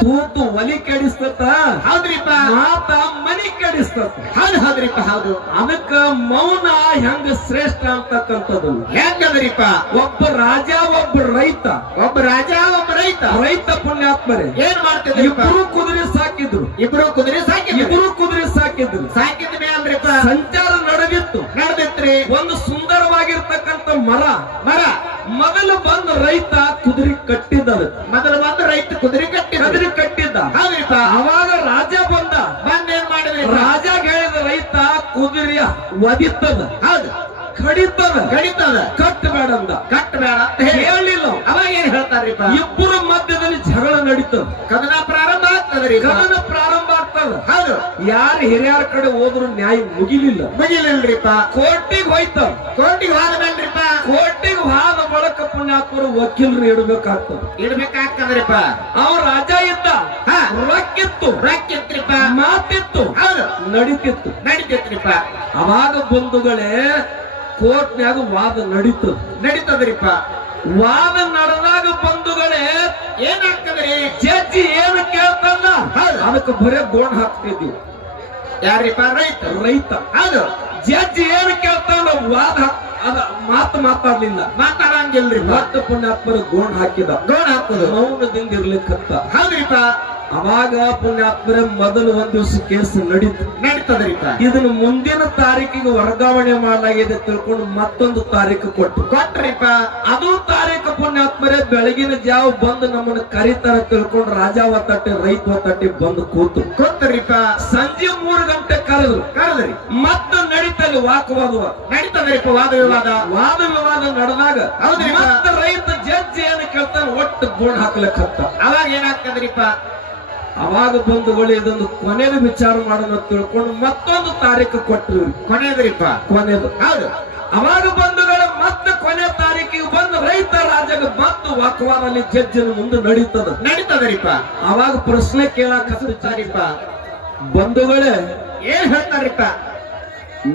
ತೂತು ಒಲಿ ಕೆಡಿಸ್ತತ, ಹೌದ್ರಿಪ್ಪ. ಮಾತ ಮನಿ ಕೆಡಿಸ್ತತ. ಹೌದ್ರಿಪ್ಪ ಹೌದು. ಅದಕ್ಕ ಮೌನ ಹೆಂಗ ಶ್ರೇಷ್ಠ ಅಂತಕ್ಕಂಥದ್ದು. ಹೆಂಗದ್ರಿಪ್ಪ? ಒಬ್ಬ ರಾಜ ಒಬ್ಬ ರೈತ. ಒಬ್ಬ ರಾಜ ಒಬ್ಬ ರೈತ. ರೈತ ಪುಣ್ಯಾತ್ಮರೇ ಏನ್ ಮಾಡ್ತಿದ್ರಿಪ್ಪ? ಇಬ್ರು ಕುದುರೆ ಸಾಕಿದ್ರು. ಇಬ್ರು ಕುದುರೆ ಸಾಕಿದ್ರು. ಇಬ್ರು ಕುದುರೆ ಸಾಕಿದ್ರು. ಸಾಕಿದ ಮೇಲ್ರಿಪ್ಪ ಸಂಚಾರ ನಡೆದಿತ್ತು. ನಡೆದಿತ್ರಿ. ಒಂದು ಸುಂದರವಾಗಿರ್ತಕ್ಕಂಥ ಮರ. ಮೊದಲು ಬಂದ ರೈತ ಕುದುರೆ ಕಟ್ಟಿದ್ದ. ಮೊದಲು ಬಂದು ರೈತ ಕುದುರೆ ಕಟ್ಟಿದ್ದ. ಹೌದ್ರಿಪ್ಪ. ಅವಾಗ ರಾಜ ಬಂದ. ಏನ್ ಮಾಡಿದ್ರಿ? ರಾಜ ಹೇಳಿದ ರೈತ ಕುದುರೆಯ ಒದಿತದ. ಹೌದು. ಕಡಿತದ ಕಟ್ಟಬೇಡ ಅಂದ. ಕಟ್ಟಬೇಡ ಅಂತ ಹೇಳಿಲ್ಲ. ಅವಾಗ ಏನ್ ಹೇಳ್ತಾರ್ರಿಪ್ಪ? ಇಬ್ಬರ ಮಧ್ಯದಲ್ಲಿ ಜಗಳ ನಡೀತದ. ಕದನ ಪ್ರಾರಂಭ ಆಗ್ತದ್ರಿ. ಕದನ ಪ್ರಾರಂಭ ಆಗ್ತದ. ಹೌದು. ಯಾರು ಹಿರಿಯರ ಕಡೆ ಹೋದ್ರು ನ್ಯಾಯ ಮುಗಿಲಿಲ್ರಿಪ್ಪ. ಕೋರ್ಟಿಗೆ ಹೋಯ್ತ. ಕೋರ್ಟಿಗೆ ಹೋದ್ಮೇಲ್ರಿಪ್ಪ. ಕೋರ್ಟಿಗೆ ಹೋದ ಬಳಕ ಪುಣ್ಯಾತ್ಮರು ವಕೀಲರು ಇಡ್ಬೇಕಾಗ್ತದ್ರಿಪ್ಪ. ಅವ ರಾಜ ಇದ್ದ. ರೊಕ್ಕಿತ್ತು ಮಾತಿತ್ತು. ಹೌದು. ನಡೀತಿತ್ರಿಪ್ಪ. ಅವಾಗ ಬಂಧುಗಳೇ ಕೋರ್ಟ್ನ್ಯಾಗ ವಾದ ನಡೀತದ್ರಿಪ್ಪ. ವಾದ ನಡೆದಾಗ ಬಂಧುಗಳೇ ಏನಾಗ್ತದ್ರಿ? ಜಡ್ಜಿ ಏನು ಕೇಳ್ತಾನ ಅದಕ್ಕೆ ಬರೇ ಗೋಣ್ ಹಾಕ್ತಿದ್ವಿ. ಯಾರಿಪ್ಪ? ರೈತ. ಹೌದು. ಜಡ್ಜಿ ಏನು ಕೇಳ್ತಾನ ವಾದ ಮಾತಾಡ್ಲಿಲ್ಲ. ಮಾತಾಡಂಗಿಲ್ರಿ. ಒಟ್ಟು ಪುಣ್ಯಾತ್ಮರ ಗೋಣ್ ಹಾಕಿದ. ಗೋಣ್ ಹಾಕುದು ಮೌನದಿಂದ ಇರ್ಲಿಕ್ಕತ್ತ. ಹೌದ್ರಿಪ್ಪ. ಅವಾಗ ಪುಣ್ಯಾತ್ಮರ ಮೊದಲು ಒಂದ್ ದಿವಸ ಕೇಸ್ ನಡೀತದ್ರಿಪ್ಪ. ಇದನ್ನ ಮುಂದಿನ ತಾರೀಕಿಗೆ ವರ್ಗಾವಣೆ ಮಾಡಲಾಗಿದೆ ತಿಳ್ಕೊಂಡು ಮತ್ತೊಂದು ತಾರೀಕು ಕೊಟ್ರಿಪ್ಪ. ಅದು ತಾರೀಕು ಪುಣ್ಯಾತ್ಮರೇ ಬೆಳಗಿನ ಜಾವ ಬಂದು ನಮ್ಮನ್ನ ಕರಿತಾರ ತಿಳ್ಕೊಂಡು ರಾಜ ಒತ್ತಟ್ಟೆ ರೈತ ಒತ್ತಟ್ಟೆ ಬಂದು ಕೂತ್ರಿಪ್ಪ. ಸಂಜೆ 3 ಗಂಟೆ ಕರೆದ್ರಿ. ಮತ್ತೆ ನಡೀತಲ್ಲಿ ನಡೀತದ್ರಿಪ್ಪ. ವಾದ ವಿವಾದ ನಡೆದಾಗ ಮತ್ತೆ ರೈತ ಜಡ್ಜಿ ಏನು ಕೇಳ್ತಾನ ಒಟ್ಟು ಗೋಣ್ ಹಾಕ್ಲಿಕ್ಕತ್ತ. ಅವಾಗ ಏನಾಗ್ತದ್ರಿಪ್ಪ? ಅವಾಗ ಬಂಧುಗಳು ಇದೊಂದು ಕೊನೆಯ ವಿಚಾರ ಮಾಡೋಣ ತಿಳ್ಕೊಂಡು ಮತ್ತೊಂದು ತಾರೀಕು ಕೊಟ್ಟರು. ಕೊನೆಯದು. ಹೌದು. ಅವಾಗ ಬಂಧುಗಳು ಮತ್ತೆ ಕೊನೆ ತಾರೀಕಿಗೆ ಬಂದು ರೈತ ರಾಜಗ ಮತ್ತು ವಾಕ್ವಾದಲ್ಲಿ ಜಡ್ಜಿನ ಮುಂದೆ ನಡೀತದರಿಪ್ಪ. ಅವಾಗ ಪ್ರಶ್ನೆ ಕೇಳಾಕತ್ತಾರಿಪ್ಪ. ಬಂಧುಗಳೇ ಏನ್ ಹೇಳ್ತಾರಿಪ್ಪ?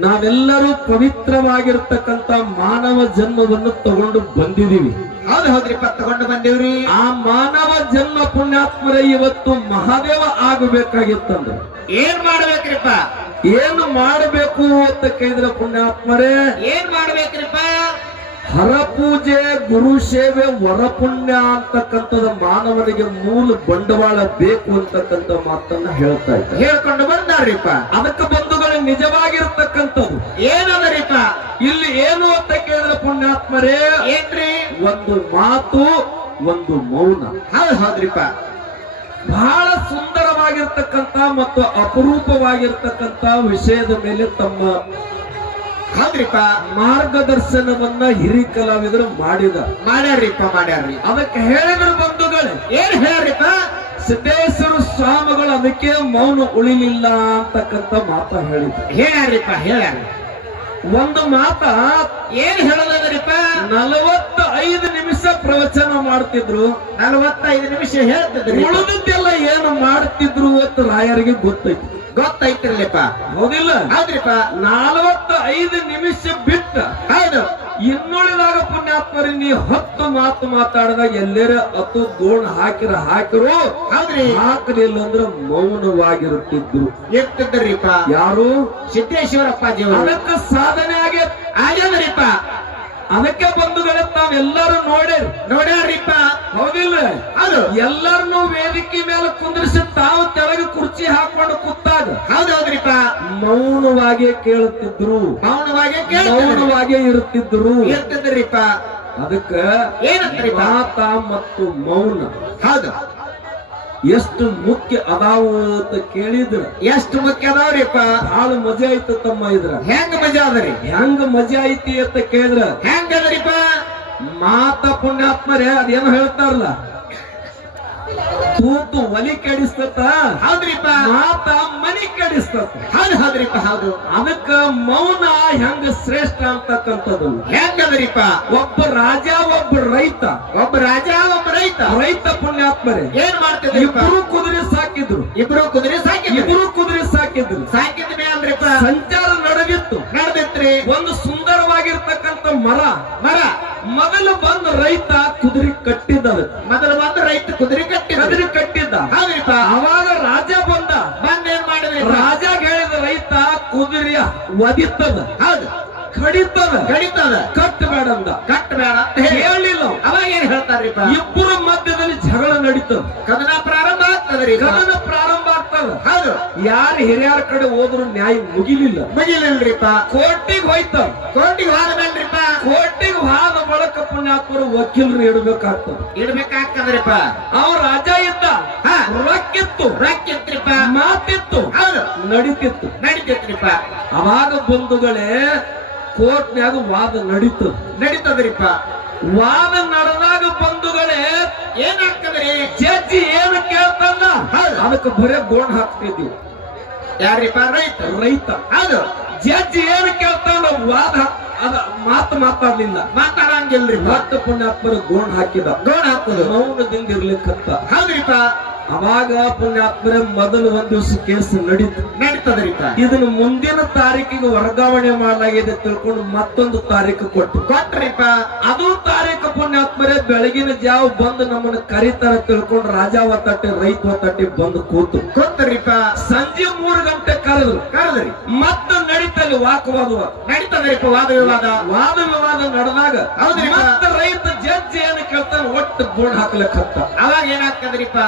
ನಾವೆಲ್ಲರೂ ಪವಿತ್ರವಾಗಿರ್ತಕ್ಕಂಥ ಮಾನವ ಜನ್ಮವನ್ನು ತಗೊಂಡು ಬಂದಿದೀವಿ. ಹೌದ್ರಿಪ್ಪ. ತಗೊಂಡು ಬಂದಿವ್ರಿ. ಆ ಮಾನವ ಜನ್ಮ ಪುಣ್ಯಾತ್ಮರೇ ಇವತ್ತು ಮಹಾದೇವ ಆಗಬೇಕಾಗಿತ್ತಂದ್ರೆ ಏನ್ ಮಾಡ್ಬೇಕ್ರಿಪ್ಪ? ಏನು ಮಾಡಬೇಕು ಅಂತ ಕೇಳಿದ್ರೆ ಪುಣ್ಯಾತ್ಮರೇ ಏನ್ ಮಾಡ್ಬೇಕ್ರಿಪ್ಪ? ಹರಪೂಜೆ, ಗುರು ಸೇವೆ, ವರಪುಣ್ಯ ಅಂತಕ್ಕಂಥದ್ದು ಮಾನವನಿಗೆ ಮೂಲ ಬಂಡವಾಳ ಬೇಕು ಅಂತಕ್ಕಂಥ ಮಾತನ್ನ ಹೇಳ್ಕೊಂಡು ಬಂದಾರ್ರಿಪ್ಪ. ಅದಕ್ಕೆ ಬಂಧುಗಳು ನಿಜವಾಗಿರ್ತಕ್ಕಂಥದ್ದು ಏನದರಿಪ್ಪ? ಇಲ್ಲಿ ಏನು ಅಂತ ಕೇಳಿದ್ರೆ ಪುಣ್ಯಾತ್ಮರೇ ಏನ್ರಿ? ಒಂದು ಮಾತು, ಒಂದು ಮೌನ. ಹೌದ್ರಿಪ್ಪ. ಬಹಳ ಸುಂದರವಾಗಿರ್ತಕ್ಕಂಥ ಮತ್ತು ಅಪರೂಪವಾಗಿರ್ತಕ್ಕಂಥ ವಿಷಯದ ಮೇಲೆ ತಮ್ಮ ಹೌದ್ರಿಪ್ಪ ಮಾರ್ಗದರ್ಶನವನ್ನ ಹಿರಿಯ ಕಲಾವಿದರು ಮಾಡ್ಯಾರ್ರಿಪ್ಪ. ಅದಕ್ಕೆ ಹೇಳಿದ್ರು ಬಂಧುಗಳೇ. ಏನ್ ಹೇಳ್ರಿಪ್ಪ? ಸಿದ್ದೇಶ್ವರ ಸ್ವಾಮಿಗಳು ಅದಕ್ಕೆ ಮೌನ ಉಳಿಲಿಲ್ಲ ಅಂತಕ್ಕಂಥ ಮಾತ ಹೇಳ್ಯಾರ್ರಿಪ್ಪ. ಒಂದು ಮಾತ ಏನ್ ಹೇಳೋದ್ರಿಪ್ಪ? 45 ನಿಮಿಷ ಪ್ರವಚನ ಮಾಡ್ತಿದ್ರು. 45 ನಿಮಿಷ ಹೇಳ್ತಿದ್ರು. ಉಳಿದದ್ದೆಲ್ಲ ಏನು ಮಾಡ್ತಿದ್ರು ಅಂತ ರಾಯರಿಗೆ ಗೊತ್ತೈತಿರ್ಲಿಪ್ಪ. ಹೌದಿಲ್ಲ? ಹೌದ್ರಿಪ್ಪ. 45 ನಿಮಿಷ ಬಿಟ್ಟ. ಹೌದು. ಇನ್ನುಳಿದಾಗ ಪುಣ್ಯಾತ್ಮರಿ ನೀ 10 ಮಾತು ಮಾತಾಡಿದಾಗ ಎಲ್ಲರ 10 ಗೋಣ್ ಹಾಕಿರು. ಹೌದ್ರಿ. ಹಾಕಲಿಲ್ಲ ಅಂದ್ರೆ ಮೌನವಾಗಿರುತ್ತಿದ್ರು. ಯಾರು? ಸಿದ್ದೇಶ್ವರಪ್ಪಾಜಿ. ಅದಕ್ಕೆ ಸಾಧನೆ ಆಗ್ಯದ್ರಿಪ್ಪ. ಅದಕ್ಕೆ ಬಂಧುಗಳೇ ತಾವೆಲ್ಲರೂ ನೋಡ್ಯಾರಿಪ್ಪ. ಹೌದಿಲ್ಲ? ಅದು ಎಲ್ಲರನ್ನೂ ವೇದಿಕೆ ಮೇಲೆ ಕುಂದ್ರಿಸಿ ತಾವು ತೆಳಗೆ ಕುರ್ಚಿ ಹಾಕೊಂಡು ಕೂತಾಗ ಹೌದ್ರಿಪ್ಪ ಮೌನವಾಗೇ ಕೇಳುತ್ತಿದ್ರು. ಮೌನವಾಗೇ ಇರುತ್ತಿದ್ರಿಪ್ಪ. ಅದಕ್ಕೆ ಮಾತ ಮತ್ತು ಮೌನ ಹೌದು ಎಷ್ಟು ಮುಖ್ಯ ಅದಾವು ಅಂತ ಕೇಳಿದ್ರ. ಎಷ್ಟು ಮುಖ್ಯ ಅದಾವ್ರಿಪ್ಪ? ಬಹಳ ಮಜಾ ಆಯ್ತು ತಮ್ಮ. ಇದ್ರ ಹೆಂಗ ಮಜಾ ಅದರಿ? ಹೆಂಗ ಮಜಾ ಐತಿ ಅಂತ ಕೇಳಿದ್ರ ಹೆಂಗ ಅದರಿಪ್ಪ? ಮಾತ ಪುಣ್ಯಾತ್ಮರೇ ಅದೇನು ಹೇಳ್ತಾರಲ್ಲ, ತೂತು ಒಲಿ ಕೆಡಿಸ್ತತ. ಹೌದ್ರಿಪ್ಪ. ಮಾತ ಮನಿ ಕೆಡಿಸ್ತತ. ಹೌದ್ರಿಪ್ಪ. ಹೌದು. ಅದಕ್ಕ ಮೌನ ಹೆಂಗ ಶ್ರೇಷ್ಠ ಅಂತಕ್ಕಂಥದ್ದು. ಹೆಂಗದ್ರಿಪ್ಪ? ಒಬ್ಬ ರಾಜ ಒಬ್ಬ ರೈತ. ರೈತ ಪುಣ್ಯಾತ್ಮರೇ ಏನ್ ಮಾಡ್ತಿದ್ರು? ಇಬ್ರು ಕುದುರೆ ಸಾಕಿದ್ರು. ಸಾಕಿದ ಮೇಲ್ರಿಪ್ಪ ಸಂಚಾರ ನಡೆದಿತ್ರಿ. ಒಂದು ಸುಂದರವಾಗಿರ್ತಕ್ಕಂಥ ಮರ ಮರ ಮೊದಲು ಬಂದ ರೈತ ಕುದುರೆ ಕಟ್ಟಿದ್ದ ಅದಕ್ಕೆ. ಮೊದಲು ಬಂದು ರೈತ ಕುದುರೆ ಕಟ್ಟಿದ್ರು. ಕುದುರೆ ಕಟ್ಟಿದ್ದ. ಹೌದ್ರಿಪ್ಪ. ಅವಾಗ ರಾಜ ಬಂದ. ಬಂದ್ ಏನ್ ಮಾಡಿದ್ರಿ? ರಾಜಾಗ ಹೇಳಿದ ರೈತ ಕುದುರೆಯ ಒದಿತದ, ಹೌದು, ಕಡಿತದ, ಕಡಿತದ, ಕಟ್ಟಬೇಡ ಅಂದ. ಕಟ್ಟಬೇಡ ಅಂತ ಹೇಳಿ ಹೇಳಿಲ್ಲ ಅವ. ಅವಾಗ ಏನ್ ಹೇಳ್ತಾರ್ರಿಪ್ಪ? ಇಬ್ಬರ ಮಧ್ಯದಲ್ಲಿ ಜಗಳ ನಡೀತದ. ಕದನ ಪ್ರಾರಂಭ ಆಗ್ತದ್ರಿ. ಕದನ ಪ್ರಾರಂಭ ಆಗ್ತದ. ಹೌದು, ಯಾರು ಹಿರಿಯರ ಕಡೆ ಹೋದ್ರು ನ್ಯಾಯ ಮುಗಿಲಿಲ್ಲ. ಮುಗಿಲಿಲ್ರಿಪ್ಪ. ಕೋರ್ಟಿಗೆ ಹೋಯ್ತ. ಕೋರ್ಟಿಗೆ ಹೋದ್ಮೇಲ್ರಿಪ್ಪ ಕೋರ್ಟಿಗೆ ಹೋದ ಬಳಕ ಪುಣ್ಯಾತ್ಮರು ವಕೀಲರು ಇಡ್ಬೇಕಾಗ್ತದ. ಇಡ್ಬೇಕಾಗ್ತದ್ರಿಪ್ಪ. ಅವ ರಾಜ ಇದ್ದ. ಹಾ, ರೊಕ್ಕಿತ್ತು, ರೊಕ್ಕಿತ್ರಿಪ್ಪ. ಮಾತಿತ್ತು, ಹೌದು, ನಡೀತಿತ್ತು. ನಡೀತೈತ್ರಿಪ್ಪ. ಅವಾಗ ಬಂಧುಗಳೇ ಕೋರ್ಟ್ನ್ಯಾಗ ವಾದ ನಡೀತದ. ನಡೀತದ್ರಿಪ್ಪ. ವಾದ ನಡೆದಾಗ ಬಂಧುಗಳೇ ಏನಾಗ್ತದ್ರಿ? ಜಡ್ಜಿ ಏನು ಕೇಳ್ತಾನ ಹೌದು. ಅದಕ್ಕೆ ಬರೇ ಗೋಣ್ ಹಾಕ್ತಿದ್ವಿ. ಯಾರಿಪ್ಪ? ರೈತ. ರೈತ. ಹೌದು, ಜಡ್ಜಿ ಏನು ಕೇಳ್ತಾನ ವಾದ ಅದ ಮಾತು ಮಾತಾಡ್ಲಿಲ್ಲ. ಮಾತಾಡಂಗಿಲ್ರಿ. ಒಟ್ಟು ಪುಣ್ಯಾತ್ಮರು ಗೋಣ್ ಹಾಕಿದ. ಗೋಣ ಹಾಕುದು. ಮೌನದಿಂದ ಇರ್ಲಿಕ್ಕಂತ. ಹೌದ್ರಿಪ್ಪ. ಅವಾಗ ಪುಣ್ಯಾತ್ಮರೇ ಮೊದಲು ಒಂದ್ ದಿವಸ ಕೇಸ್ ನಡೀತು. ನಡೀತದ್ರಿಪ್ಪ. ಇದನ್ನು ಮುಂದಿನ ತಾರೀಕಿಗೆ ವರ್ಗಾವಣೆ ಮಾಡಲಾಗಿದೆ ತಿಳ್ಕೊಂಡು ಮತ್ತೊಂದು ತಾರೀಕು ಕೊಟ್ಟು ಕೊಟ್ರಿಪ್ಪ. ಅದು ತಾರೀಕು ಪುಣ್ಯಾತ್ಮರೇ ಬೆಳಗಿನ ಜಾವ ಬಂದು ನಮ್ಮನ್ನ ಕರೀತಾರ ತಿಳ್ಕೊಂಡು ರಾಜ ಒತ್ತಟ್ಟಿ ರೈತ ಒತ್ತಟ್ಟಿ ಬಂದು ಕೂತು. ಕೊಟ್ರಿಪ್ಪ. ಸಂಜೆ 3 ಗಂಟೆ ಕರೆದ್ರು. ಕರೆದ್ರಿ. ಮತ್ತೆ ನಡೀತಲ್ಲಿ ವಾಕವಾದ. ನಡೀತದ್ರಿಪ್ಪ ವಾದ ವಿವಾದ. ವಾದ ವಿವಾದ ನಡೆದಾಗ ಹೌದ್ರಿ. ಮತ್ತೆ ರೈತ ಜಡ್ಜ್ ಏನು ಕೇಳ್ತಾನೆ ಒಟ್ಟು ಬೋರ್ಡ್ ಹಾಕ್ಲಿಕ್ಕಂತ. ಅವಾಗ ಏನಾಗ್ತದ್ರಿಪ್ಪ?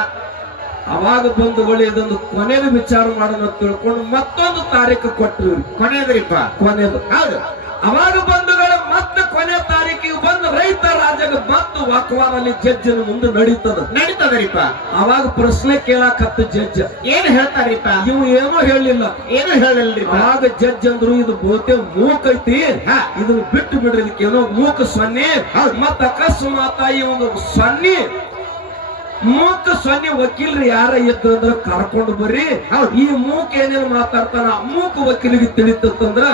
ಅವಾಗ ಬಂಧುಗಳು ಇದೊಂದು ಕೊನೆಗೆ ವಿಚಾರ ಮಾಡೋಣ ತಿಳ್ಕೊಂಡು ಮತ್ತೊಂದು ತಾರೀಕು ಕೊಟ್ಟರು. ಕೊನೆಯದ್ರಿಪ್ಪ. ಕೊನೆದು. ಹೌದು. ಅವಾಗ ಬಂಧುಗಳು ಮತ್ತೆ ಕೊನೆ ತಾರೀಕಿಗೆ ಬಂದು ರೈತ ರಾಜಗ ಮತ್ತು ವಾಕ್ವಾದಲ್ಲಿ ಜಡ್ಜನ ಮುಂದೆ ನಡೀತದ. ನಡೀತದ್ರಿಪ್ಪ. ಅವಾಗ ಪ್ರಶ್ನೆ ಕೇಳಾಕತ್ತ ಜಡ್ಜ್. ಏನ್ ಹೇಳ್ತಾರ್ರಿಪ್ಪ? ಇವು ಏನೋ ಹೇಳಿಲ್ಲ. ಏನು ಹೇಳಿಲ್ರಿಪ್ಪ. ಅವಾಗ ಜಡ್ಜ್ ಅಂದ್ರು ಇದು ಬಹುತೇಕ ಮೂಕ ಐತಿ, ಇದನ್ನ ಬಿಟ್ಟು ಬಿಡ್ರಿ, ಇದಕ್ಕೆ ಏನೋ ಮೂಕ ಸೊನ್ನೆ. ಮತ್ತ ಅಕಸ್ಮಾತ್ ಇವಾಗ ಸೊನ್ನೆ ಮೂಕ ಸೊನ್ನೆ ವಕೀಲರು ಯಾರ ಇದ್ರು ಅಂದ್ರ ಕರ್ಕೊಂಡು ಬರ್ರಿ. ಈ ಮೂಕ ಏನೇನು ಮಾತಾಡ್ತಾನ ಮೂಕ ವಕೀಲಿಗೆ ತಿಳಿತಂದ್ರ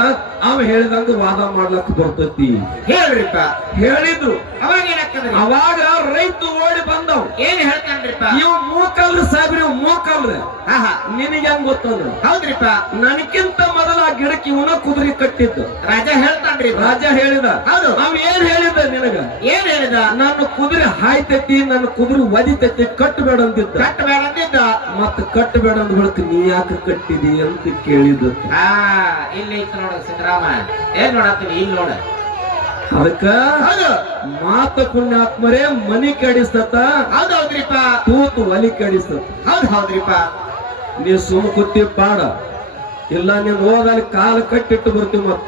ಅವ ಹೇಳಿದಂಗ ವಾದ ಮಾಡ್ಲಕ್ ಬರ್ತೈತಿ ಹೇಳ್ರಿಪ್ಪ. ಹೇಳಿದ್ರು. ಅವಾಗ ಏನಾಗ್ತದ್ರಿ? ಅವಾಗ ರೈತ ಓಡಿ ಬಂದವ್. ಏನ್ ಹೇಳ್ತಾನ್ರಿಪ್ಪ? ಇವ್ ಮೂಕಲ್ರಿ ಸಾಹೇಬ್ರಿ, ಇವ್ ಮೂಕಲ್ರಿ. ಆಹಾ, ನಿನಗೆ ಹೆಂಗ್ ಗೊತ್ತಂದ್ರ? ಹೌದ್ರಿಪ್ಪ. ನನಕ್ಕಿಂತ ಮೊದಲ ಆ ಗಿಡಕ್ಕೆ ಇವನ ಕುದುರೆ ಕಟ್ಟಿದ್ದು. ರಾಜ ಹೇಳ್ತಾನ್ರಿ. ರಾಜ ಹೇಳಿದ. ಹೌದು. ಅವ್ ಏನ್ ಹೇಳಿದ ನಿನಗ? ಏನ್ ಹೇಳಿದ? ನನ್ನ ಕುದುರೆ ಹಾಯ್ತೈತಿ, ನನ್ನ ಕುದುರೆ ಒದಿತೈತಿ, ಕಟ್ಟಬೇಡ ಅಂದಿದ್ದ. ಕಟ್ಟಬೇಡ ಅಂದಿದ್ದ. ಮತ್ತ ಕಟ್ಟಬೇಡ ಅಂದ ಬಳಿಕ ನೀ ಯಾಕೆ ಕಟ್ಟಿದಿ ಅಂತ ಕೇಳಿದ. ಇಲ್ಲಿ ಇತ್ತು ನೋಡ ಸಿದ್ದರಾಮ. ಏನ್ ನೋಡತ್ತೀವಿ? ಇಲ್ಲಿ ನೋಡ. ಅದಕ್ಕ ಮಾತ ಪುಣ್ಯಾತ್ಮರೇ ಮನಿ ಕೆಡಿಸ್ತತ. ಹೌದೌದ್ರಿಪ್ಪ. ತೂತು ಒಲಿ ಕೆಡಿಸ್ತತ. ಹೌದ್ರಿಪ್ಪ. ನೀ ಸುಮ್ ಕೂತಿ ಪಾಡ, ಇಲ್ಲ ನೀನ್ ಹೋದಲ್ಲಿ ಕಾಲ ಕಟ್ಟಿಟ್ಟು ಬರ್ತೀವಿ. ಮತ್ತ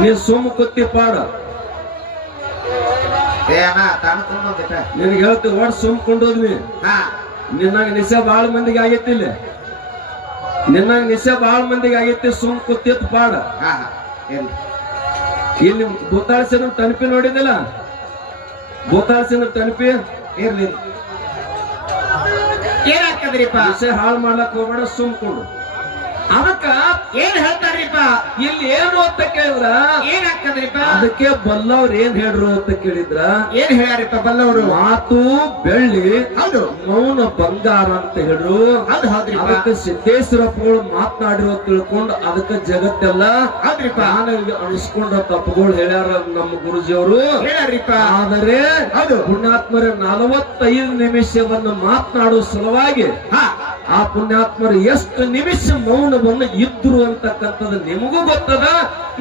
ನೀ ಸುಮ್ ಕೂತಿ ಪಾಡ, ನಿನಗೆ ಹೇಳ್ತೀವಿ ಒಡ್ ಸುಮ್ಕೊಂಡೋದ್ವಿ. ನಿನ್ನಂಗ ನಿಶೆ ಬಾಳ ಮಂದಿಗೆ ಆಗೈತಿ. ಇಲ್ಲಿ ನಿನ್ನಂಗ ನಿಶೆ ಬಾಳ ಮಂದಿಗೆ ಆಗೈತಿ. ಸುಮ್ ಕೂತಿತ್ತು ಪಾಡ. ಇಲ್ಲಿ ಭೂತಾಳ್ಸಿನ ತನಪಿ ನೋಡಿದಿಲ್ಲ? ಭೂತಾಳ್ಸಿನ ತನಪಿ ಇರ್ಲಿ. ಏನಾಗ್ತದ್ರಿಪ್ಪ? ವಿಷಯ ಹಾಳು ಮಾಡ್ಲಕ್ ಹೋಗ್ಬೇಡ, ಸುಮ್ಕೊಂಡು. ಅದಕ್ಕ ಏನ್ ಹೇಳ್ತಾರ್ರಿಪ್ಪ? ಇಲ್ಲಿ ಏನು ಅಂತ ಕೇಳಿದ್ರ ಏನಾಗ್ತದ್ರಿಪ್ಪ? ಅದಕ್ಕೆ ಬಲ್ಲವ್ರ ಏನ್ ಹೇಳ್ರು ಅಂತ ಕೇಳಿದ್ರ ಏನ್ ಹೇಳ್ಯಾರಿಪ್ಪ ಬಲ್ಲವರು? ಮಾತು ಬೆಳ್ಳಿ, ಹೌದು, ಮೌನ ಬಂಗಾರ ಅಂತ ಹೇಳ್ರು. ಹೌದ್ರಿಪ್ಪ. ಅದಕ್ಕೆ ಸಿದ್ದೇಶ್ವರಪ್ಪಗಳು ಮಾತನಾಡಿರೋ ತಿಳ್ಕೊಂಡು ಅದಕ್ಕೆ ಜಗತ್ತೆಲ್ಲ ಹೌದ್ರಿಪ್ಪ ಅನಿಸ್ಕೊಂಡ ತಪ್ಪುಗಳು ಹೇಳ್ಯಾರ ನಮ್ಮ ಗುರುಜಿಯವರು. ಹೇಳ್ಯಾರಿಪ್ಪ. ಆದರೆ ಹೌದು, ಪುಣ್ಯಾತ್ಮರ 45 ನಿಮಿಷವನ್ನು ಮಾತನಾಡುವ ಸಲುವಾಗಿ ಆ ಪುಣ್ಯಾತ್ಮರು ಎಷ್ಟು ನಿಮಿಷ ಮೌನವನ್ನು ಇದ್ರು ಅಂತಕ್ಕಂಥದ್ದು ನಿಮಗೂ ಗೊತ್ತದ,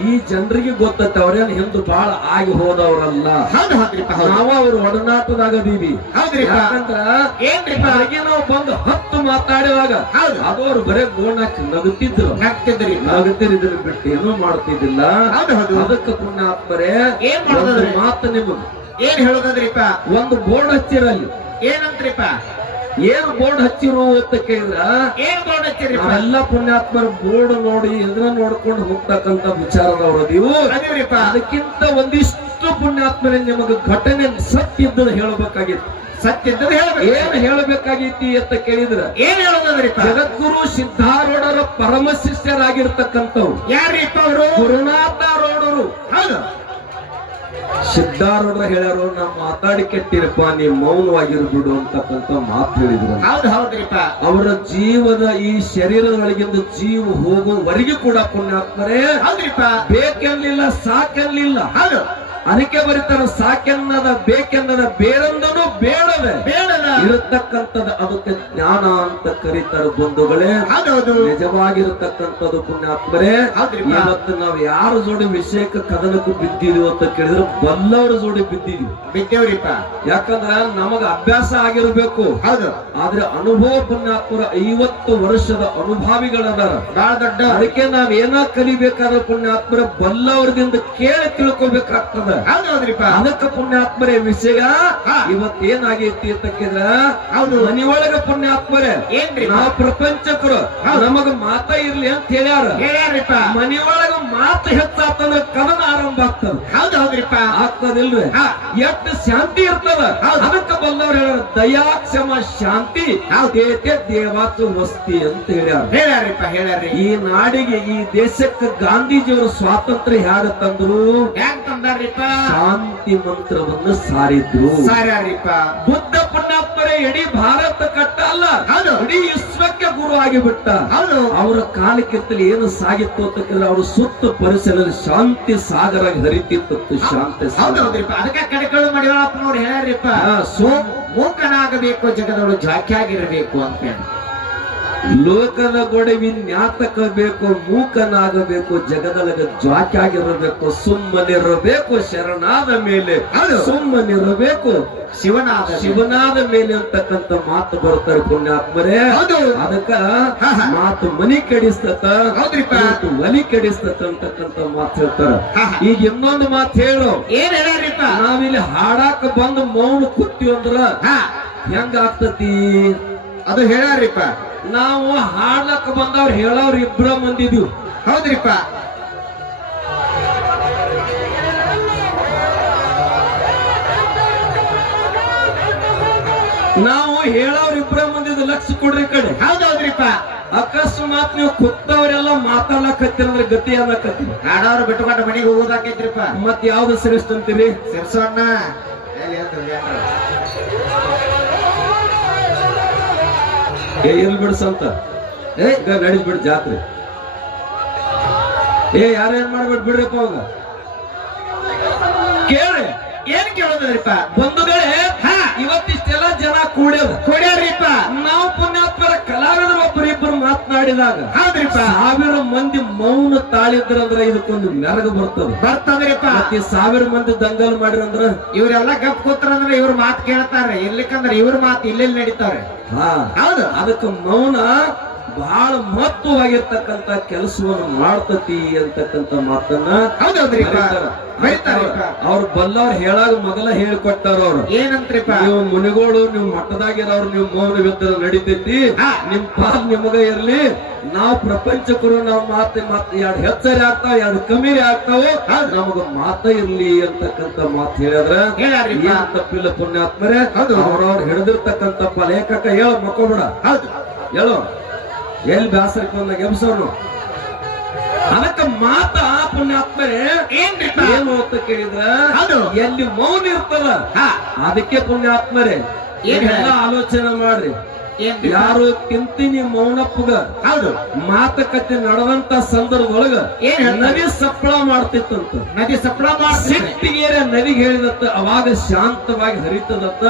ಈ ಜನರಿಗೆ ಗೊತ್ತೈತೆ. ಅವ್ರೇನು ಹಿಂದೆ ಬಹಳ ಆಗಿ ಹೋದವ್ರಲ್ಲ. ನಾವು ಅವ್ರ ಒಡನಾಟದಾಗದೀವಿ. ಯಾಕಂದ್ರ ನಾವು ಬಂದು 10 ಮಾತಾಡುವಾಗ ಅದು ಅವ್ರು ಬರೇ ಗೋಣಾಕಿ ನಗುತ್ತಿದ್ರು. ನಗುತ್ತಿರಿದ್ರು ಬಿಟ್ಟು ಏನೂ ಮಾಡ್ತಿದ್ದಿಲ್ಲ. ಅದಕ್ಕೆ ಪುಣ್ಯಾತ್ಮರೇ ಒಂದು ಮಾತು ನಿಮಗ್ ಏನ್ ಹೇಳೋದ್ರಿಪ್ಪ? ಒಂದು ಬೋರ್ಡ್ ಹಚ್ಚಿರಲ್ಲಿ. ಏನಂತ್ರಿಪ್ಪ? ಏನು ಬೋರ್ಡ್ ಹಚ್ಚಿರು ಅಂತ ಕೇಳಿದ್ರ ಏನ್ ಬೋರ್ಡ್ ಹಚ್ಚಿರಿ? ನಾವೆಲ್ಲ ಪುಣ್ಯಾತ್ಮರ ಬೋರ್ಡ್ ನೋಡಿ ಇದನ್ನ ನೋಡ್ಕೊಂಡು ಹೋಗ್ತಕ್ಕಂತ ವಿಚಾರದವರು ನೀವು. ಅದಕ್ಕಿಂತ ಒಂದಿಷ್ಟು ಪುಣ್ಯಾತ್ಮರೇ ನಿಮಗೆ ಘಟನೆ ಸತ್ಯ ಇದ್ದದ್ದು ಹೇಳಬೇಕಾಗಿತ್ತು. ಸತ್ಯ ಇದ್ದದ್ದು ಏನ್ ಹೇಳಬೇಕಾಗಿತ್ತು ಅಂತ ಕೇಳಿದ್ರ ಏನ್ ಹೇಳೋದ್ರಿಪ್ಪ? ಜಗದ್ಗುರು ಸಿದ್ಧಾರೂಢರ ಪರಮ ಶಿಷ್ಯರಾಗಿರ್ತಕ್ಕಂಥವ್ರು ಯಾರಿಪ್ಪ ಅವರು? ಗುರುನಾಥ ರೋಡರು. ಹೌದು, ಸಿದ್ಧಾರೂಢ ಹೇಳ್ಯಾರೋ ನಾ ಮಾತಾಡಿ ಕೆಟ್ಟಿರಪ್ಪ ನೀ ಮೌನವಾಗಿರ್ಬಿಡು ಅಂತಕ್ಕಂತ ಮಾತು ಹೇಳಿದ್ರು. ಹೌದು ಹೌದ್ರಿಪ್ಪ. ಅವರ ಜೀವದ ಈ ಶರೀರದೊಳಗಿಂದ ಜೀವ ಹೋಗುವವರೆಗೂ ಕೂಡ ಪುಣ್ಯಾತ್ಮರೇ ಹೌದ್ರಿಪ್ಪ. ಬೇಕೆನ್ಲಿಲ್ಲ ಸಾಕೆನ್ಲಿಲ್ಲ. ಹೌದು ಅದಕ್ಕೆ ಬರೀತಾರ ಸಾಕೆನ್ನದ ಬೇಕೆನ್ನದ ಬೇರೊಂದನು ಬೇಡದ ಬೇಡದ ಇರತಕ್ಕಂಥದ್ದು ಅದಕ್ಕೆ ಜ್ಞಾನ ಅಂತ ಕರೀತಾರ ಬಂಧುಗಳೇ. ಹೌದೌದು ನಿಜವಾಗಿರತಕ್ಕಂಥದ್ದು ಪುಣ್ಯಾತ್ಮರೇ. ಹೌದ್ರಿಪ್ಪ. ಇವತ್ತು ನಾವು ಯಾರ ಜೋಡಿ ವಿಷಯಕ್ಕೆ ಕದನಕ್ಕೆ ಬಿದ್ದಿದೀವಿ ಅಂತ ಕೇಳಿದ್ರೆ ಬಲ್ಲವರ ಜೋಡಿ ಬಿದ್ದಿದೀವಿ. ಬಿದ್ದೇವ್ರಿಪ್ಪ. ಯಾಕಂದ್ರ ನಮಗ ಅಭ್ಯಾಸ ಆಗಿರ್ಬೇಕು. ಹೌದು ಆದ್ರೆ ಅನುಭವ ಪುಣ್ಯಾತ್ಮರ 50 ವರ್ಷದ ಅನುಭಾವಿಗಳದಾರ. ಬಹಳ ದೊಡ್ಡ. ಅದಕ್ಕೆ ನಾವ್ ಏನ ಕಲಿಬೇಕಾದ್ರೆ ಪುಣ್ಯಾತ್ಮರ ಬಲ್ಲವರದಿಂದ ಕೇಳಿ ತಿಳ್ಕೊಬೇಕಾಗ್ತದ. ಹೌದ್ರಿಪ್ಪ. ಅದಕ್ಕೆ ಪುಣ್ಯಾತ್ಮರೇ ವಿಷಯ ಇವತ್ತೇನಾಗೈತಿ ಅಂತಕ್ಕಿದ್ರ ಹೌದು ಮನಿಯೊಳಗ ಪುಣ್ಯಾತ್ಮರೇ ಏನ್ರಿ ನಾವು ಪ್ರಪಂಚಕರು ನಮಗ ಮಾತ ಇರ್ಲಿ ಅಂತ ಹೇಳ್ಯಾರಿಪ್ಪ. ಮನಿಯೊಳಗ ಮಾತು ಹೆಚ್ಚಾತಂದ್ರ ಕದನ ಆರಂಭ ಆಗ್ತದ. ಹೌದು ಹೌದ್ರಿಪ್ಪ. ಆಗ್ತದಿಲ್ರಿ ಎಷ್ಟು ಶಾಂತಿ ಇರ್ತದ. ಅದಕ್ಕೆ ಬಂದವ್ರು ಹೇಳ್ಯಾರ ದಯಾ ಕ್ಷಮ ಶಾಂತಿ ದೇವಾತು ವಸ್ತಿ ಅಂತ ಹೇಳ್ಯಾರಿಪ್ಪ. ಹೇಳ್ಯಾರಿ. ಈ ನಾಡಿಗೆ ಈ ದೇಶಕ್ಕೆ ಗಾಂಧೀಜಿಯವರು ಸ್ವಾತಂತ್ರ್ಯ ಹ್ಯಾಗ ತಂದ್ರು. ಹ್ಯಾಂಗ ತಂದಾರಿಪ್ಪ? ಶಾಂತಿ ಮಂತ್ರವನ್ನು ಸಾರಿದ್ರು. ಸಾರ್ಯಾರಿಪ್ಪ. ಬುದ್ಧ ಪುಣ್ಯಾತ್ಮರೇ ಇಡೀ ಭಾರತ ಕಟ್ಟ ಅಲ್ಲ ಹೌದು ಇಡೀ ವಿಶ್ವಕ್ಕೆ ಗುರು ಆಗಿಬಿಟ್ಟ. ಹೌದು ಅವರ ಕಾಲಕ್ಕಿಂತಲೂ ಏನು ಸಾಗಿತ್ತು ಅಂತಂದ್ರೆ ಅವ್ರ ಸುತ್ತ ಪರಿಸರದಲ್ಲಿ ಶಾಂತಿ ಸಾಗರ ಹರಿತಿತ್ತು. ಶಾಂತಿ ಹೌದೌದ್ರಿಪ್ಪ. ಅದಕ್ಕೆ ಕಡೆಗಳು ಮಡಿವಾಳಪ್ಪನವ್ರು ಹೇಳ್ಯಾರಿಪ್ಪ ಮೂಕನಾಗಬೇಕು ಜಗದೊಳು ಜಾಕ್ಯಾಗಿರಬೇಕು ಅಂತ ಹೇಳಿ. ಲೋಕದ ಗೊಡವಿ ಜ್ಞಾತಕ ಬೇಕು ಮೂಕನಾಗಬೇಕು ಜಗದೊಳಗ ಜ್ವಾಕ್ಯಾಗಿರಬೇಕು ಸುಮ್ಮನಿರಬೇಕು ಶರಣಾದ ಮೇಲೆ ಸುಮ್ಮನಿರಬೇಕು ಶಿವನಾದ ಮೇಲೆ ಅಂತಕ್ಕಂಥ ಮಾತು ಬರ್ತಾರೆ ಪುಣ್ಯಾತ್ಮರೇ. ಅದಕ್ಕ ಮಾತು ಮನಿ ಕೆಡಿಸ್ತತ ಒಲಿ ಕೆಡಿಸ್ತತ ಅಂತಕ್ಕಂಥ ಮಾತು ಹೇಳ್ತಾರ. ಈಗ ಇನ್ನೊಂದು ಮಾತು ಹೇಳು. ಏನ್ ಹೇಳ್ಯಾರಿಪ್ಪ? ನಾವಿಲ್ಲಿ ಹಾಡಾಕ ಬಂದು ಮೌನ ಕೂತೀವಿ ಅಂದ್ರ ಹೆಂಗ ಆಗ್ತತಿ? ಅದು ಹೇಳ್ಯಾರಿಪ್ಪ. ನಾವು ಹಾಡ್ಲಕ್ಕ ಬಂದವ್ರು ಹೇಳವ್ರು ಇಬ್ರ ಮಂದಿದ್ವಿ. ಹೌದ್ರಿಪ್ಪ. ನಾವು ಹೇಳವ್ರ ಇಬ್ರ ಮಂದಿದ್ ಲಕ್ಷ ಕೊಡ್ರಿ ಕಡೆ. ಹೌದೌದ್ರಿಪ್ಪ. ಅಕಸ್ಮಾತ್ ನೀವು ಕುತ್ತವ್ರೆಲ್ಲ ಮಾತಾಡಕತ್ತಿರಂದ್ರೆ ಗತಿ ಅನ್ನಕತ್ತಿ. ಹಾಡವ್ರು ಬಿಟ್ಟುಕೊಂಡು ಮನೆಗೆ ಹೋಗೋದಾಕೈತ್ರಿಪ್ಪ. ಮತ್ ಯಾವ್ದು ಶ್ರೇಷ್ಠ ಅಂತೀರಿ? ಸಿರ್ಸೋಣ್ಣ ಎಲ್ಲಿ ಬಿಡ್ಸಂತ ನಡಿದ್ ಬಿಡ್ ಜಾತ್ರೆ. ಯಾರೇನ್ ಮಾಡ್ಬಿಡ್ ಬಿಡ್ರಿಪ್ಪ ಅವಾಗ ಕೇಳಿ. ಏನ್ ಕೇಳೋದ್ರಿಪ್ಪ? ಬಂಧುಗಳೇ ಇವತ್ತಿಷ್ಟೆಲ್ಲ ಜನ ಕೂಡ್ಯಾರಿಪ್ಪ. ನಾವು ಪುಣ್ಯಾತ್ಮರ ಕಲಾವಿದರು ಒಬ್ಬರಿಬ್ಬರು ಮಾತನಾಡಿದಾಗ ಹೌದ್ರಿಪ್ಪ 1000 ಮಂದಿ ಮೌನ ತಾಳಿದ್ರಂದ್ರ ಇದಕ್ಕೊಂದು ಮೆರಗು ಬರ್ತದ್ರಿಪ್ಪ. ಮತ್ತೆ 1000 ಮಂದಿ ದಂಗಲ್ ಮಾಡಿರಂದ್ರ ಇವ್ರೆಲ್ಲ ಗಪ್ ಕೂತ್ರಂದ್ರೆ ಇವ್ರ ಮಾತು ಕೇಳ್ತಾರೆ. ಇರ್ಲಿಕ್ಕಂದ್ರೆ ಇವ್ರ ಮಾತು ಇಲ್ಲೆಲ್ಲಿ ನಡೀತಾವ್ರೆ. ಹೌದು. ಅದಕ್ಕೆ ಮೌನ ಬಹಳ ಮಹತ್ವವಾಗಿರ್ತಕ್ಕಂತ ಕೆಲಸವನ್ನು ಮಾಡ್ತತಿ ಅಂತಕ್ಕಂತ ಮಾತನ್ನ ಅವ್ರು ಬಲ್ಲವ್ರು ಹೇಳಾಗ ಮೊದಲ ಹೇಳಿಕೊಟ್ಟಾರ. ಅವ್ರು ಏನಂತ್ರಿಪ್ಪ? ನೀವು ಮುನಿಗೋಳು ನೀವು ಮಠದಾಗಿರೋರು ನೀವು ಮೌನವಿದ್ರ ನಡಿತೈತಿ, ನಿಮ್ ಪಾಲ್ ನಿಮಗ ಇರ್ಲಿ. ನಾವು ಪ್ರಪಂಚಕರು ನಾವು ಮಾತು ಎರಡು ಹೆಚ್ಚರಿ ಆಗ್ತಾವ ಎರಡು ಕಮ್ಮಿ ಆಗ್ತಾವ, ನಮಗ ಮಾತ ಇರ್ಲಿ ಅಂತಕ್ಕಂತ ಮಾತು ಹೇಳಿದ್ರ ಏನ್ ತಪ್ಪಿಲ್ಲ ಪುಣ್ಯಾತ್ಮರೇ. ಅವ್ರವ್ರು ಹಿಡಿದಿರ್ತಕ್ಕಂತ ಲೇಖಕ ಹೇಳ ಮಕ್ಕೋಬಿಡ. ಹೌದು ಹೇಳೋ ಎಲ್ಲಿ ಬ್ಯಾಸರಕ್ಕೆ ಬಂದಾಗ ಎಬ್ಸೋನು. ಅದಕ್ಕೆ ಮಾತ ಪುಣ್ಯಾತ್ಮರೇ ಏನು ಅಂತ ಕೇಳಿದ್ರ ಎಲ್ಲಿ ಮೌನ ಇರ್ತದ ಅದಕ್ಕೆ ಪುಣ್ಯಾತ್ಮರೇ ಏನೆಲ್ಲ ಆಲೋಚನೆ ಮಾಡ್ರಿ. ಯಾರು ತಿಂತೀನಿ ಮೌನಪ್ಪಗ ಹೌದು ಮಾತುಕತೆ ನಡೆದಂತ ಸಂದರ್ಭದೊಳಗ ನದಿ ಸಪ್ಪಳ ಮಾಡ್ತಿತ್ತಂತ. ನದಿ ಸಪ್ಪಳ ಸಿಟ್ಟಿಗೇರೆ ನದಿಗೆ ಹೇಳಿದತ್ತ ಅವಾಗ ಶಾಂತವಾಗಿ ಹರಿತದತ್ತ.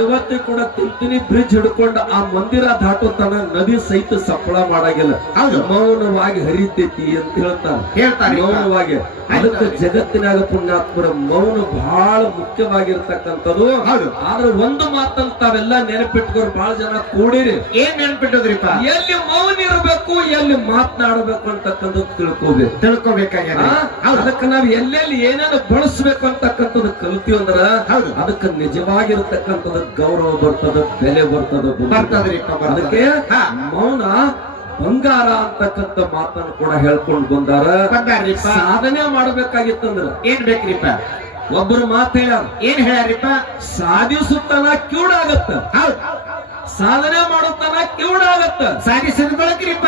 ಇವತ್ತು ಕೂಡ ತಿಂತೀನಿ ಬ್ರಿಡ್ಜ್ ಹಿಡ್ಕೊಂಡು ಆ ಮಂದಿರ ದಾಟುತ್ತಾನ ನದಿ ಸಹಿತ ಸಪ್ಪಳ ಮಾಡಾಗಿಲ್ಲ. ಮೌನವಾಗಿ ಹರಿತೈತಿ ಅಂತ ಹೇಳ್ತಾರೆ ಮೌನವಾಗಿ. ಅದಕ್ಕೆ ಜಗತ್ತಿನಾಗ ಪುಣ್ಯಾತ್ಮರ ಮೌನ ಬಹಳ ಮುಖ್ಯವಾಗಿರ್ತಕ್ಕಂಥದ್ದು. ಆದ್ರೆ ಒಂದು ಮಾತಂತ ತಾವೆಲ್ಲ ನೆನಪಿಟ್ಕೊಂಡು ಬಹಳ ಜನ ಕೂಡಿರಿ. ಏನ್ ನೆನಪಿಟ್ಟದ್ರಿಪ್ಪ? ಎಲ್ಲಿ ಮೌನ ಇರಬೇಕು ಎಲ್ಲಿ ಮಾತನಾಡಬೇಕು ಅಂತಕ್ಕಂಥದ್ದು ತಿಳ್ಕೊಬೇಕಾಗ್ಯದ. ಅದಕ್ಕೆ ನಾವ್ ಎಲ್ಲೆಲ್ಲಿ ಏನೇನು ಬಳಸ್ಬೇಕು ಅಂತಕ್ಕಂಥದ್ದು ಕಲ್ತೀವಿ ಅಂದ್ರ ಅದಕ್ಕೆ ನಿಜವಾಗಿರತಕ್ಕಂಥದ್ದು ಗೌರವ ಬರ್ತದ, ಬೆಲೆ ಬರ್ತದ್ರಿಪ್ಪ. ಅದಕ್ಕೆ ಮೌನ ಬಂಗಾರ ಅಂತಕ್ಕಂಥ ಮಾತನ್ನು ಕೂಡ ಹೇಳ್ಕೊಂಡು ಬಂದಾರ. ಸಾಧನೆ ಮಾಡ್ಬೇಕಾಗಿತ್ತಂದ್ರ ಏನ್ ಬೇಕ್ರಿಪ್ಪ? ಒಬ್ಬರು ಮಾತು ಹೇಳ್ಯಾರ. ಏನ್ ಹೇಳ್ಯಾರಿಪ್ಪ? ಸಾಧಿಸುತ್ತನ ಕ್ಯೂಡಾಗತ್ತ, ಸಾಧನೆ ಮಾಡುತ್ತಾನ ಕಿವುಡಾಗತ್ತ ಸಾಧಿಸಿದ ಬಳಕ್ರಿಪ್ಪ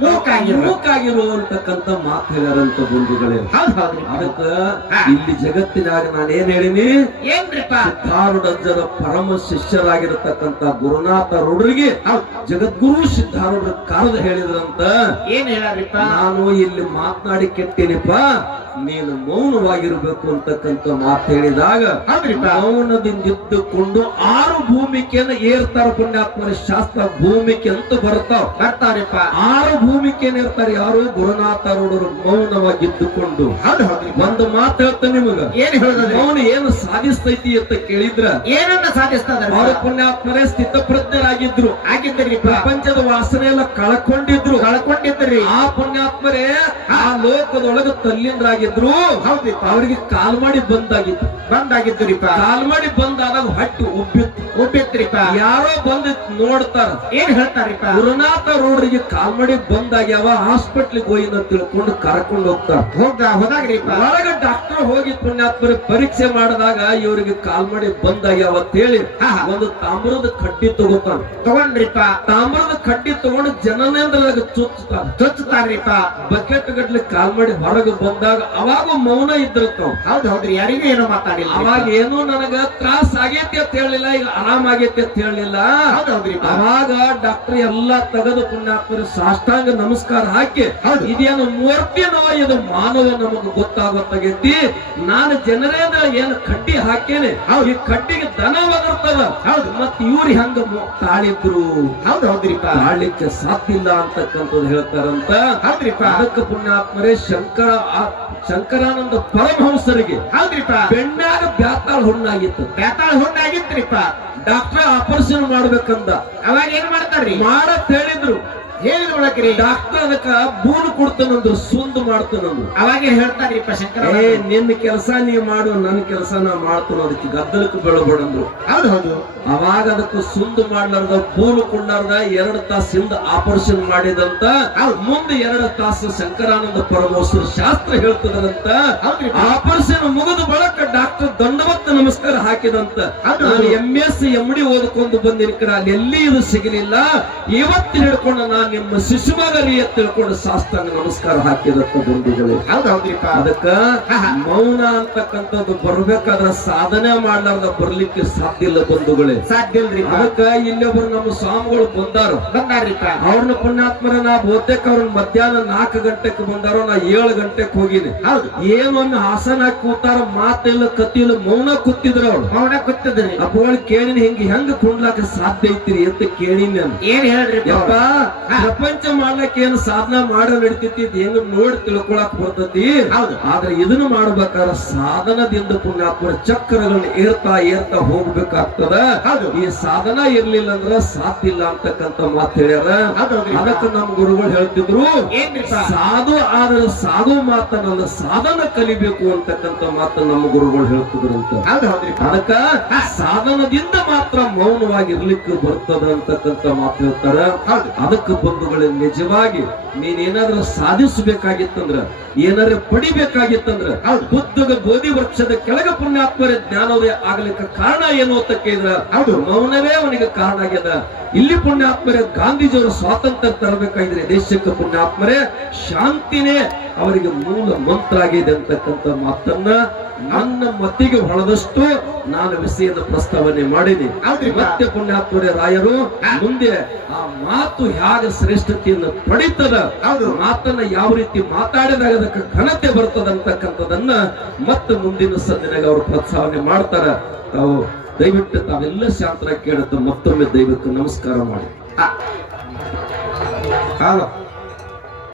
ಮೂಕಾಗಿರುವಂತಕ್ಕಂತ ಮಾತು ಹೇಳ್ಯಾರಂತ ಬಂಧುಗಳೇ. ಹೌದ್ರಿ. ಅದಕ್ಕ ಇಲ್ಲಿ ಜಗತ್ತಿನಾಗ ನಾನು ಏನ್ ಹೇಳಿನಿ, ಏನ್ರಿಪ್ಪ ಸಿದ್ಧಾರೂಢಜ್ಜರ ಪರಮ ಶಿಷ್ಯರಾಗಿರತಕ್ಕಂತ ಗುರುನಾಥ ರೂಢರಿಗೆ ಜಗದ್ಗುರು ಸಿದ್ಧಾರೂಢ ಕಾಲದ ಹೇಳಿದ್ರಂತ, ಏನ್ ಹೇಳಾರಿಪ್ಪ, ನಾನು ಇಲ್ಲಿ ಮಾತನಾಡಿ ಕೆಟ್ಟೇನಿಪ್ಪ, ನೀನು ಮೌನವಾಗಿರ್ಬೇಕು ಅಂತಕ್ಕಂತ ಮಾತು ಹೇಳಿದಾಗ ಮೌನದಿಂದಿದ್ದುಕೊಂಡು 6 ಭೂಮಿಕೆಯನ್ನು ಏರ್ತಾರ ಪುಣ್ಯಾತ್ಮರ ಶಾಸ್ತ್ರ. ಭೂಮಿಕೆ ಅಂತ ಬರ್ತಾರಪ್ಪ, 6 ಭೂಮಿಕೆಯನ್ನು ಏರ್ತಾರೆ ಯಾರು? ಗುರುನಾಥ ರೂಢರು ಮೌನವಾಗಿದ್ದುಕೊಂಡು. ಒಂದು ಮಾತು ಹೇಳ್ತಾನೆ ನಿಮಗ, ಏನ್ ಹೇಳಿದ್ರೆ ಮೌನ ಏನು ಸಾಧಿಸ್ತೈತಿ ಅಂತ ಕೇಳಿದ್ರ ಏನನ್ನ ಸಾಧಿಸ್ತದ? ಅವರು ಪುಣ್ಯಾತ್ಮರೇ ಸ್ಥಿತಪ್ರಜ್ಞರಾಗಿದ್ರು, ಆಗಿದ್ರಿ. ಪ್ರಪಂಚದ ವಾಸನೆ ಎಲ್ಲ ಕಳ್ಕೊಂಡಿದ್ರು. ಆ ಪುಣ್ಯಾತ್ಮರೇ ಆ ಲೋಕದೊಳಗ ತಲ್ಲೀನರಾಗಿದ್ರು. ಅವ್ರಿಗೆ ಕಾಲ್ ಮಾಡಿ ಬಂದಾಗಿದ್ದುರಿಪ್ಪ. ಕಾಲ್ ಮಾಡಿ ಬಂದಾಗ ಹೊಟ್ಟೆ ಉಬ್ಬಿತ್ರಿಪ್ಪ. ಯಾರೋ ಬಂದು ನೋಡ್ತಾರ, ಏನ್ ಹೇಳ್ತಾರಿಪ್ಪ, ಗುರುನಾಥ ರೋಡ್ರಿಗೆ ಕಾಲ್ ಮಾಡಿ ಬಂದಾಗ್ಯಾವ, ಹಾಸ್ಪಿಟ್ಲಿಗೆ ಹೋಗಿ ತಿಳ್ಕೊಂಡು ಕರ್ಕೊಂಡು ಹೋದಾಗ್ರಿಪ್ಪ. ಒಳಗ ಡಾಕ್ಟರ್ ಹೋಗಿ ಪುಣ್ಯಾತ್ಮರ ಪರೀಕ್ಷೆ ಮಾಡಿದಾಗ ಇವರಿಗೆ ಕಾಲ್ ಮಾಡಿ ಬಂದಾಗ್ಯಾವ ಅಂತೇಳಿ ಒಂದು ತಾಮ್ರದ ಕಡ್ಡಿ ತಗೊಂಡ್ರಿಪ್ಪ. ತಾಮ್ರದ ಕಡ್ಡಿ ತಗೊಂಡು ಜನನೇಂದ್ರದಾಗ ಚುಚ್ಚುತ್ತಾರ್ರಿಪ್ಪ. ಬಕೆಟ್ ಗಟ್ಲೆ ಕಾಲ್ ಮಾಡಿ ಹೊರಗೆ ಬಂದಾಗ ಅವಾಗ ಮೌನ ಇದ್ರತಾವ್. ಹೌದ್ರಿ, ಯಾರಿಗೂ ಏನೋ ಮಾತಾಡಿಲ್ಲ. ಅವಾಗ ಏನು ನನಗ ತ್ರಾಸ ಆಗೈತಿ ಅಂತ ಹೇಳಿಲ್ಲ, ಈಗ ಆರಾಮ ಆಗೈತಿ ಅಂತ ಹೇಳಿಲ್ಲ. ಅವಾಗ ಡಾಕ್ಟರ್ ಎಲ್ಲಾ ತೆಗೆದು ಪುಣ್ಯಾತ್ಮರ ಸಾಷ್ಟಾಂಗ ನಮಸ್ಕಾರ ಹಾಕಿ, ಇದೇನು ಮೂರ್ತಿನೋ ಇದು ಮಾನವ ನಮಗ ಗೊತ್ತಾಗತ್ತಾಗೈತಿ. ನಾನು ಜನರೇಂದ್ರ ಏನು ಕಡ್ಡಿ ಹಾಕೇನೆ, ಈ ಕಡ್ಡಿಗೆ ದನ ಒದರ್ತದ. ಮತ್ ಇವ್ರು ಹೆಂಗ ತಾಳಿದ್ರು? ಹೌದ್ರಿಪ್ಪ, ತಾಳ್ಲಿಕ್ಕೆ ಸಾಧ್ಯ ಇಲ್ಲ ಅಂತಕ್ಕಂಥದ್ದು ಹೇಳ್ತಾರಂತ. ಅದಕ್ಕೆ ಪುಣ್ಯಾತ್ಮರೇ ಶಂಕರಾನಂದ ಪರಮಹಂಸರಿಗೆ ಬೆಣ್ಣಾಗ ಬ್ಯಾತಾಳ ಹುಣ್ಣಾಗಿತ್ರಿಪ್ಪ. ಡಾಕ್ಟರ್ ಆಪರೇಷನ್ ಮಾಡ್ಬೇಕಂದ. ಅವಾಗ ಏನ್ ಮಾಡ್ತಾರ್ರಿ? ಮಾಡತ್ ಹೇಳಿದ್ರು. ಹೇಳಿದ್ರಿ ಡಾಕ್ಟರ್ ಅದಕ್ಕ ಬೂನು ಕೊಡ್ತಾನಂದ್ರು, ಸುಂದ್ ಮಾಡ್ತಾನಂದ್ರು. ಅವಾಗ ಹೇಳ್ತಾರ್ರಿಪ್ಪ ಶಂಕರ, ನಿನ್ನ ಕೆಲಸ ನೀ ಮಾಡು, ನನ್ನ ಕೆಲಸ ನಾ ಮಾಡ್ತಾನ, ಅದಕ್ಕೆ ಗದ್ದಲಕ್ಕೆ ಬೆಳಬೇಡಂದ್ರು. ಹೌದು. ಅವಾಗ ಅದಕ್ಕೆ ಸುಂದ್ ಮಾಡ್ಲಾರ್ದ ಬೂನು ಕೊಡ್ಲಾರ್ದ 2 ತಾಸಿಂದ ಆಪರೇಷನ್ ಮಾಡಿದಂತ. ಮುಂದೆ 2 ತಾಸು ಶಂಕರಾನಂದ ಪರಮಹಂಸರ ಶಾಸ್ತ್ರ ಹೇಳ್ತದಂತ. ಆಪರೇಷನ್ ಮುಗಿದ ಬಳಕ ಡಾಕ್ಟರ್ ದಂಡವತ್ತ ನಮಸ್ಕಾರ ಹಾಕಿದಂತ. ನಾನು MS MD ಓದ್ಕೊಂಡು ಬಂದಿರ್ಕರ ಅಲ್ಲಿ ಎಲ್ಲಿ ಇದು ಸಿಗಲಿಲ್ಲ. ಇವತ್ತು ಹಿಡ್ಕೊಂಡು ನಾನು ನಿಮ್ಮ ಶಿಶುಮಗಲಿ ಅಂತ ತಿಳ್ಕೊಂಡು ಸಾಷ್ಟಾಂಗ ನಮಸ್ಕಾರ ಹಾಕಿದಂತ ಬಂಧುಗಳು. ಅದಕ್ಕ ಮೌನ ಅಂತಕ್ಕಂಥದ್ದು ಬರ್ಬೇಕಾದ್ರೆ ಸಾಧನೆ ಮಾಡ್ಲಾರ್ದ ಬರ್ಲಿಕ್ಕೆ ಸಾಧ್ಯ ಇಲ್ಲ ಬಂಧುಗಳೇ, ಸಾಧ್ಯ ಇಲ್ರಿ. ಅದಕ್ಕ ಇಲ್ಲೊಬ್ರು ನಮ್ಮ ಸ್ವಾಮಿಗಳು ಬಂದಾರಿಪ್ಪ. ಅವ್ರನ್ನ ಪುಣ್ಯಾತ್ಮರ ನಾ ಬಹುತೇಕ ಅವ್ರನ್ನ ಮಧ್ಯಾಹ್ನ 4 ಗಂಟೆಗೆ ಬಂದಾರೋ, ನಾ 7 ಗಂಟೆಗೆ ಹೋಗಿನಿ. ಏನೊಮ್ಮೆ ಹಾಸನ ಹಾಕಿ ಕೂತಾರ, ಮಾತಿಲ್ಲ ಕತ್ತಿಲ್ಲ, ಮೌನ ಕೂತಿದ್ರು. ಅವ್ರು ಮೌನ ಕೂತಿದ್ರಿ. ಅಪ್ಪಗಳು ಕೇಳಿನಿ, ಹೆಂಗ್ ಕುಂಡ್ಲಾಕ ಸಾಧ್ಯ ಐತಿರಿ ಅಂತ ಕೇಳಿನಿ ನಾನು. ಏನ್ ಹೇಳ್ರಿ? ಪ್ರಪಂಚ ಮಾಡ್ಲಕ್ ಏನು ಸಾಧನ ಮಾಡ ನಡಿತೈತಿ, ಹೆಂಗ ನೋಡಿ ತಿಳ್ಕೊಳಕ್ ಬರ್ತೈತಿ. ಆದ್ರೆ ಇದನ್ನ ಮಾಡ್ಬೇಕಾದ್ರೆ ಸಾಧನದಿಂದ ಪುಣ್ಯಾತ್ಮರ ಚಕ್ರಗಳನ್ನ ಏರ್ತಾ ಹೋಗ್ಬೇಕಾಗ್ತದ. ಈ ಸಾಧನ ಇರ್ಲಿಲ್ಲ ಅಂದ್ರ ಸಾಧ್ಯ ಇಲ್ಲ ಅಂತಕ್ಕಂತ ಮಾತು ಹೇಳ್ಯಾರ. ಅದಕ್ಕೆ ನಮ್ಮ ಗುರುಗಳು ಹೇಳ್ತಿದ್ರು, ಸಾಧು ಆದ್ರೆ ಸಾಧು ಮಾತನಲ್ಲ, ಸಾಧನ ಕಲಿಬೇಕು ಅಂತಕ್ಕಂತ ಮಾತು ನಮ್ಮ ಗುರುಗಳು ಹೇಳ್ತಿದ್ರು ಅಂತ. ಅದಕ್ಕ ಸಾಧನದಿಂದ ಮಾತ್ರ ಮೌನವಾಗಿರ್ಲಿಕ್ಕೆ ಬರ್ತದ ಅಂತಕ್ಕಂತ ಮಾತು ಹೇಳ್ತಾರ. ಅದಕ್ಕೆ ಬಂಧುಗಳೇ, ನಿಜವಾಗಿ ನೀನೇನಾದ್ರೂ ಸಾಧಿಸಬೇಕಾಗಿತ್ತಂದ್ರ, ಏನಾದ್ರೂ ಪಡಿಬೇಕಾಗಿತ್ತಂದ್ರ, ಬುದ್ಧಗ ಬೋಧಿ ವೃಕ್ಷದ ಕೆಳಗ ಪುಣ್ಯಾತ್ಮರ ಜ್ಞಾನೋದಯ ಆಗ್ಲಿಕ್ಕೆ ಕಾರಣ ಏನು ಅಂತ ಕೇಳಿದ್ರ ಮೌನವೇ ಅವನಿಗೆ ಕಾರಣ ಆಗ್ಯದ. ಇಲ್ಲಿ ಪುಣ್ಯಾತ್ಮರೇ ಗಾಂಧೀಜಿಯವರು ಸ್ವಾತಂತ್ರ್ಯ ತರಬೇಕಾಗಿದ್ರೆ ದೇಶಕ್ಕೆ ಪುಣ್ಯಾತ್ಮರೇ ಶಾಂತಿನೇ ಅವರಿಗೆ ಮೂಲ ಮಂತ್ರ ಆಗಿದೆ ಅಂತಕ್ಕಂಥ ಮಾತನ್ನ ನನ್ನ ಮತಿಗೆ ಹೊಳದಷ್ಟು ನಾನು ವಿಷಯದ ಪ್ರಸ್ತಾವನೆ ಮಾಡೀನಿ. ಮತ್ತೆ ಪುಣ್ಯಾತ್ಮರೇ ರಾಯರು ಮುಂದೆ ಆ ಮಾತು ಹೇಗೆ ಶ್ರೇಷ್ಠತೆಯನ್ನು ಪಡಿತದ, ಮಾತನ್ನ ಯಾವ ರೀತಿ ಮಾತಾಡಿದಾಗ ಅದಕ್ಕೆ ಘನತೆ ಬರ್ತದ ಅಂತಕ್ಕಂಥದನ್ನ ಮತ್ತೆ ಮುಂದಿನ ಸಂದಿನಾಗ ಅವರು ಪ್ರಸ್ತಾವನೆ ಮಾಡ್ತಾರ. ತಾವು ದಯವಿಟ್ಟು ತಾವೆಲ್ಲ ಶಾಂತರಾಗಿ ಕೇಳುತ್ತ ಮತ್ತೊಮ್ಮೆ ದೈವಕ್ಕೆ ನಮಸ್ಕಾರ ಮಾಡಿ.